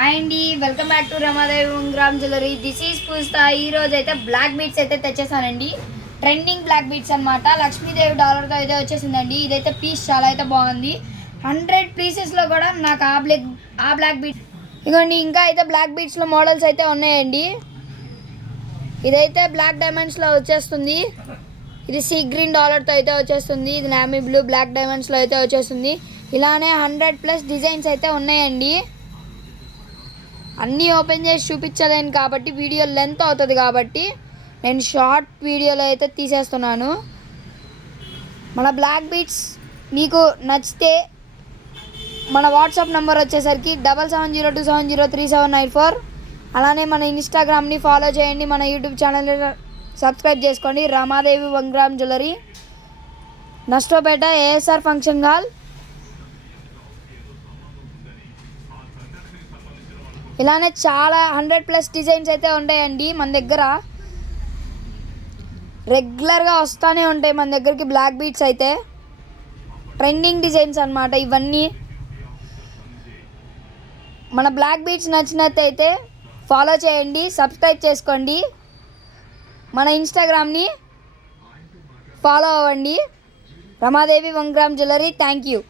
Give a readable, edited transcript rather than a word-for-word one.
Hi అండి, welcome back to Ramadevi Ungram jewellery. This is Poojitha. ఈ రోజు అయితే బ్లాక్ బీట్స్ అయితే తెచ్చేసానండి. ట్రెండింగ్ బ్లాక్ బీట్స్ అనమాట. లక్ష్మీదేవి డాలర్తో అయితే వచ్చేసిందండి. ఇదైతే పీస్ చాలా అయితే బాగుంది. 100 పీసెస్లో కూడా నాకు ఆ బ్లాక్ బీట్స్ ఇదిగోండి. ఇంకా అయితే బ్లాక్ బీట్స్లో మోడల్స్ అయితే ఉన్నాయండి. ఇదైతే బ్లాక్ డైమండ్స్లో వచ్చేస్తుంది. ఇది సీ గ్రీన్ డాలర్తో అయితే వచ్చేస్తుంది. ఇది నామీ బ్లూ బ్లాక్ డైమండ్స్లో అయితే వచ్చేస్తుంది. ఇలానే 100+ డిజైన్స్ అయితే ఉన్నాయండి. అన్నీ ఓపెన్ చేసి చూపించలేను కాబట్టి వీడియో లెంత్ అవుతుంది కాబట్టి నేను షార్ట్ వీడియోలో అయితే తీసేస్తున్నాను. మన బ్లాక్ బీట్స్ మీకు నచ్చితే మన వాట్సాప్ నెంబర్ వచ్చేసరికి 7702703794. అలానే మన ఇన్స్టాగ్రామ్ని ఫాలో చేయండి. మన యూట్యూబ్ ఛానల్ని సబ్స్క్రైబ్ చేసుకోండి. Ramadevi Ungram jewellery, Nashtapeta, ASR function hall. ఇలానే చాలా 100+ డిజైన్స్ అయితే ఉంటాయండి మన దగ్గర. రెగ్యులర్గా వస్తూనే ఉంటాయి మన దగ్గరికి బ్లాక్ బీట్స్ అయితే. ట్రెండింగ్ డిజైన్స్ అన్నమాట ఇవన్నీ. మన బ్లాక్ బీట్స్ నచ్చినట్టయితే ఫాలో చేయండి, సబ్స్క్రైబ్ చేసుకోండి. మన ఇన్స్టాగ్రామ్ని ఫాలో అవ్వండి. Ramadevi Ungram jewellery. Thank you.